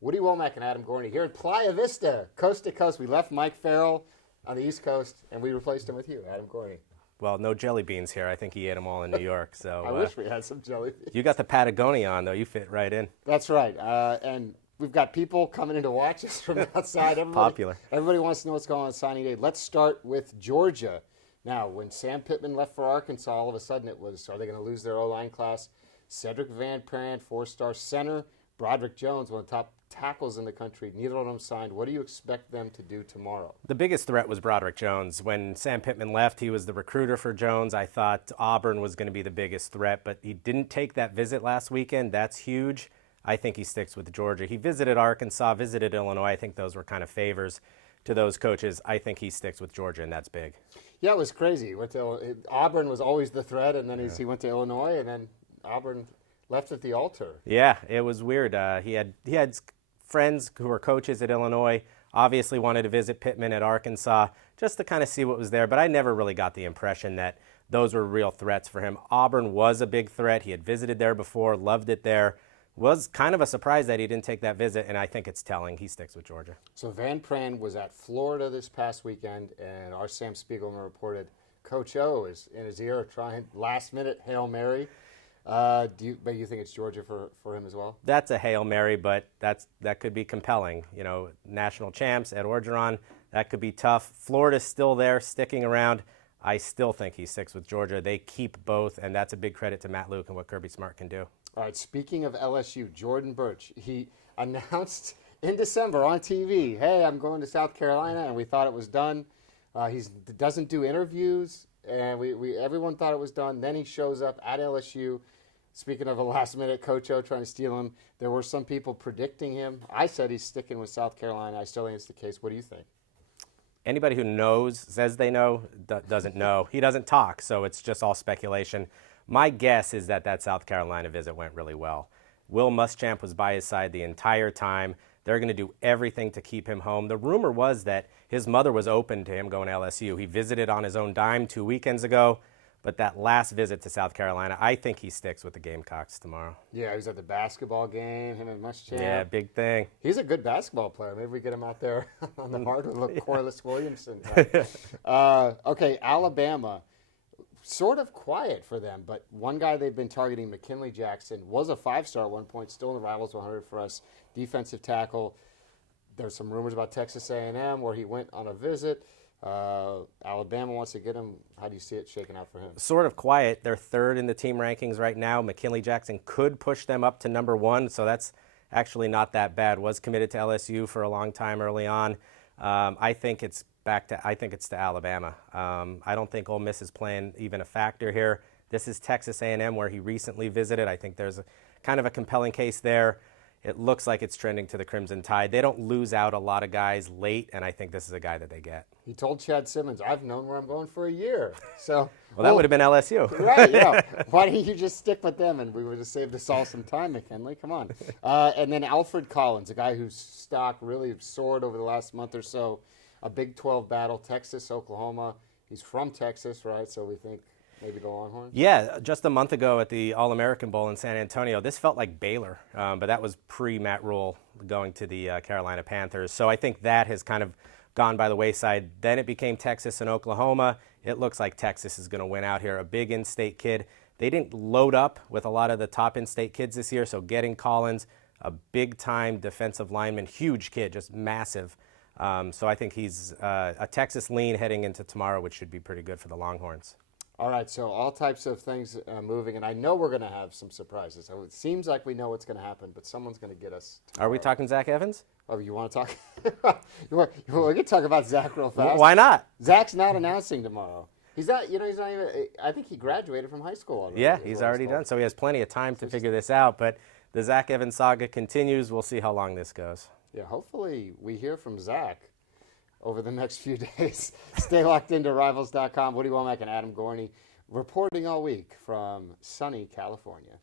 Woody Wommack and Adam Gorney here in Playa Vista, coast to coast. We left Mike Farrell on the East Coast, and we replaced him with you, Adam Gorney. Well, no jelly beans here. I think he ate them all in New York. So I wish we had some jelly beans. You got the Patagonia on, though. You fit right in. That's right. And we've got people coming in to watch us from outside. Popular. Everybody wants to know what's going on signing day. Let's start with Georgia. Now, when Sam Pittman left for Arkansas, all of a sudden it was, are they going to lose their O-line class? Cedric Van Pran, 4-star center. Broderick Jones, one of the top tackles in the country. Neither of them signed. What do you expect them to do tomorrow? The biggest threat was Broderick Jones. When Sam Pittman left, he was the recruiter for Jones. I thought Auburn was going to be the biggest threat, but he didn't take that visit last weekend. That's huge. I think he sticks with Georgia. He visited Arkansas, visited Illinois. I think those were kind of favors to those coaches. I think he sticks with Georgia, and that's big. Yeah, it was crazy. Auburn was always the threat, and then he went to Illinois, and then Auburn left at the altar. Yeah, it was weird. He had friends who were coaches at Illinois, obviously wanted to visit Pittman at Arkansas just to kind of see what was there, but I never really got the impression that those were real threats for him. Auburn was a big threat. He had visited there before, loved it there. Was kind of a surprise that he didn't take that visit, and I think it's telling. He sticks with Georgia. So Van Pran was at Florida this past weekend, and our Sam Spiegelman reported Coach O is in his ear trying last-minute Hail Mary. But you think it's Georgia for him as well? That's a Hail Mary, but that could be compelling. You know, national champs at Orgeron, that could be tough. Florida's still there, sticking around. I still think he sticks with Georgia. They keep both, and that's a big credit to Matt Luke and what Kirby Smart can do. All right, speaking of LSU, Jordan Burch, he announced in December on TV, hey, I'm going to South Carolina, and we thought it was done. He doesn't do interviews, and everyone thought it was done. Then he shows up at LSU. Speaking of a last-minute Coach O trying to steal him, there were some people predicting him. I said he's sticking with South Carolina. I still think it's the case. What do you think? Anybody who knows, says they know, doesn't know. He doesn't talk, so it's just all speculation. My guess is that South Carolina visit went really well. Will Muschamp was by his side the entire time. They're going to do everything to keep him home. The rumor was that his mother was open to him going to LSU. He visited on his own dime 2 weekends ago. But that last visit to South Carolina, I think he sticks with the Gamecocks tomorrow. Yeah, he was at the basketball game, him and Muschamp. Yeah, big thing. He's a good basketball player. Maybe we get him out there on the hardwood with Corliss Williamson. Okay, Alabama, sort of quiet for them, but one guy they've been targeting, Mckinley Jackson, was a 5-star at one point, still in the Rivals 100 for us, defensive tackle. There's some rumors about Texas A&M where he went on a visit. Alabama wants to get him. How do you see it shaking out for him? Sort of quiet. They're third in the team rankings right now. McKinley Jackson could push them up to number 1, so that's actually not that bad. Was committed to LSU for a long time early on. I think it's to Alabama. I don't think Ole Miss is playing even a factor here. This is Texas A&M where he recently visited. I think there's kind of a compelling case there. It looks like it's trending to the Crimson Tide. They don't lose out a lot of guys late, and I think this is a guy that they get. He told Chad Simmons, I've known where I'm going for a year. So, well, that would have been LSU. Right, yeah. Why don't you just stick with them, and we would have saved us all some time, McKinley. Come on. And then Alfred Collins, a guy whose stock really soared over the last month or so. A Big 12 battle, Texas, Oklahoma. He's from Texas, right? So we think maybe the Longhorns? Yeah, just a month ago at the All-American Bowl in San Antonio, this felt like Baylor, but that was pre-Matt Rule going to the Carolina Panthers. So I think that has kind of gone by the wayside. Then it became Texas and Oklahoma. It looks like Texas is going to win out here. A big in-state kid. They didn't load up with a lot of the top in-state kids this year, so getting Collins, a big-time defensive lineman, huge kid, just massive. So I think he's a Texas lean heading into tomorrow, which should be pretty good for the Longhorns. All right, so all types of things moving, and I know we're going to have some surprises. So it seems like we know what's going to happen, but someone's going to get us tomorrow. Are we talking Zach Evans? Oh, you want to talk? We can talk about Zach real fast. Why not? Zach's not announcing tomorrow. He's not even, I think he graduated from high school already. Yeah, he's already done, so he has plenty of time to figure this out, but the Zach Evans saga continues. We'll see how long this goes. Yeah, hopefully we hear from Zach over the next few days. Stay locked into Rivals.com. Woody Wommack and Adam Gorney reporting all week from sunny California.